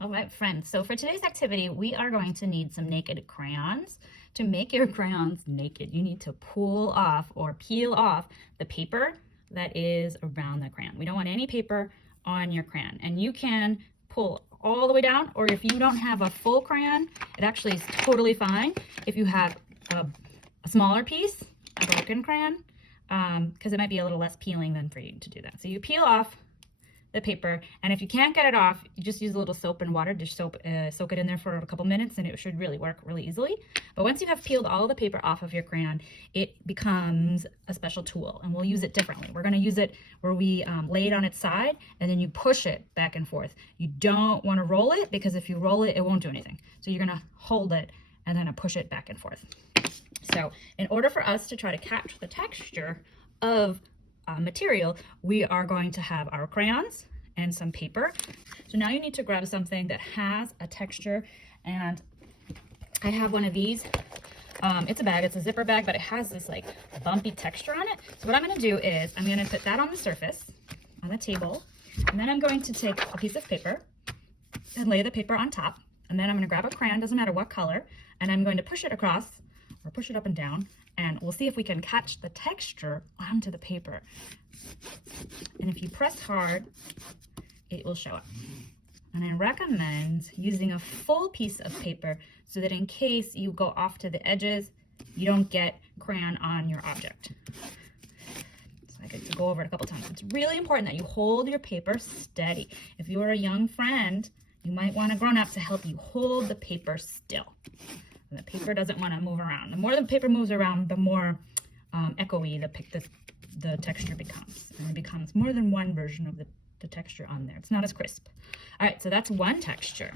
All right, friends. So for today's activity, we are going to need some naked crayons. To make your crayons naked, you need to pull off or peel off the paper that is around the crayon. We don't want any paper on your crayon. And you can pull all the way down, or if you don't have a full crayon, it actually is totally fine if you have a smaller piece, a broken crayon, because it might be a little less peeling than for you to do that. So you peel off the paper, and if you can't get it off, you just use a little soap and water, dish soap, soak it in there for a couple minutes, and it should really work really easily. But once you have peeled all the paper off of your crayon, it becomes a special tool, and we'll use it differently. We're going to use it where we lay it on its side, and then you push it back and forth. You don't want to roll it, because if you roll it, it won't do anything. So you're going to hold it and then push it back and forth. So in order for us to try to catch the texture of material, we are going to have our crayons and some paper. So now you need to grab something that has a texture, and I have one of these. It's a bag, it's a zipper bag, but it has this like bumpy texture on it. So what I'm going to do is I'm going to put that on the surface, on the table, and then I'm going to take a piece of paper and lay the paper on top, and then I'm going to grab a crayon, doesn't matter what color, and I'm going to push it across or push it up and down, and we'll see if we can catch the texture onto the paper. And if you press hard, it will show up. And I recommend using a full piece of paper so that in case you go off to the edges, you don't get crayon on your object. So I get to go over it a couple times. It's really important that you hold your paper steady. If you are a young friend, you might want a grown-up to help you hold the paper still. And the paper doesn't want to move around. The more the paper moves around, the more echoey the texture becomes. And it becomes more than one version of the texture on there. It's not as crisp. All right, so that's one texture.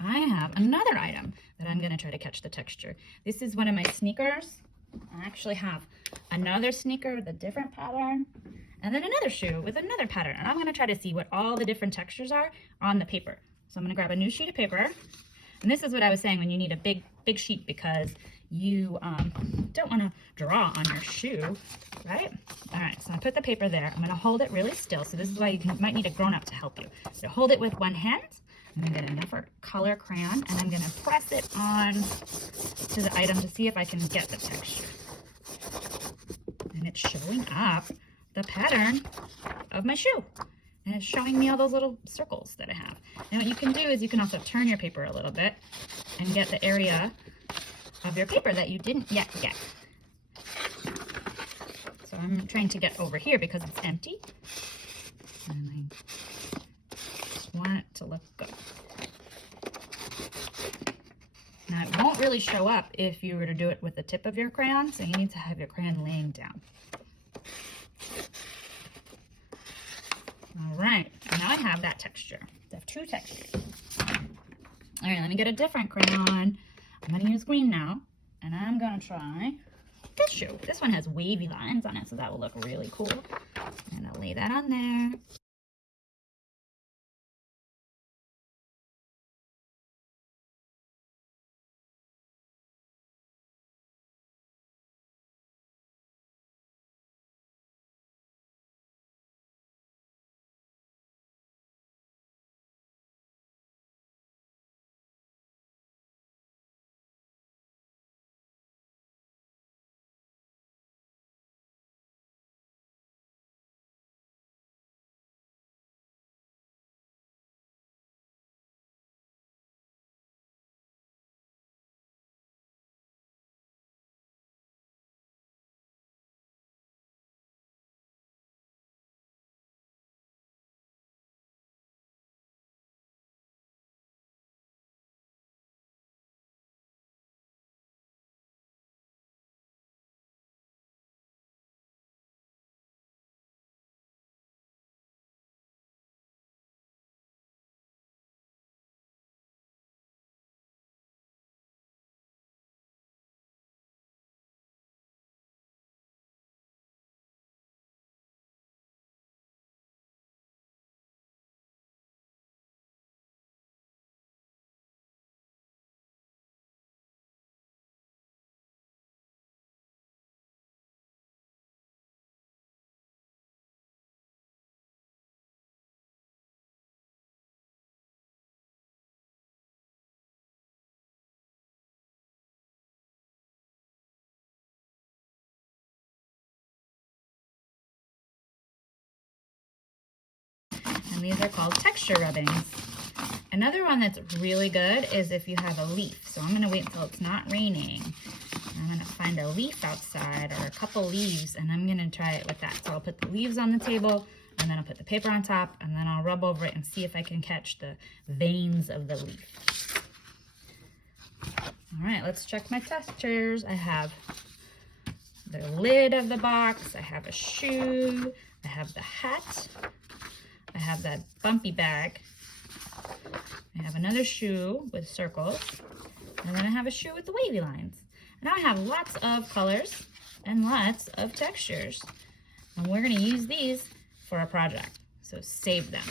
I have another item that I'm going to try to catch the texture. This is one of my sneakers. I actually have another sneaker with a different pattern, and then another shoe with another pattern. And I'm going to try to see what all the different textures are on the paper. So I'm going to grab a new sheet of paper. And this is what I was saying when you need a big sheet, because you don't want to draw on your shoe, right? All right, so I put the paper there. I'm going to hold it really still. So this is why you might need a grown-up to help you. So hold it with one hand. I'm going to get another color crayon, and I'm going to press it on to the item to see if I can get the texture. And it's showing up the pattern of my shoe. And it's showing me all those little circles that I have. And what you can do is you can also turn your paper a little bit and get the area of your paper that you didn't yet get. So I'm trying to get over here because it's empty. And I just want it to look good. Now it won't really show up if you were to do it with the tip of your crayon, so you need to have your crayon laying down. All right, now I have that texture. I have two textures. All right, let me get a different crayon. I'm gonna use green now, and I'm gonna try this shoe. This one has wavy lines on it, so that will look really cool. And I'll lay that on there. these are called texture rubbings. Another one that's really good is if you have a leaf. So I'm going to wait until it's not raining. I'm going to find a leaf outside or a couple leaves, and I'm going to try it with that. So I'll put the leaves on the table, and then I'll put the paper on top, and then I'll rub over it and see if I can catch the veins of the leaf. All right, let's check my textures. I have the lid of the box. I have a shoe. I have the hat. I have that bumpy bag. I have another shoe with circles. And then I have a shoe with the wavy lines. And now I have lots of colors and lots of textures. And we're going to use these for a project. So save them.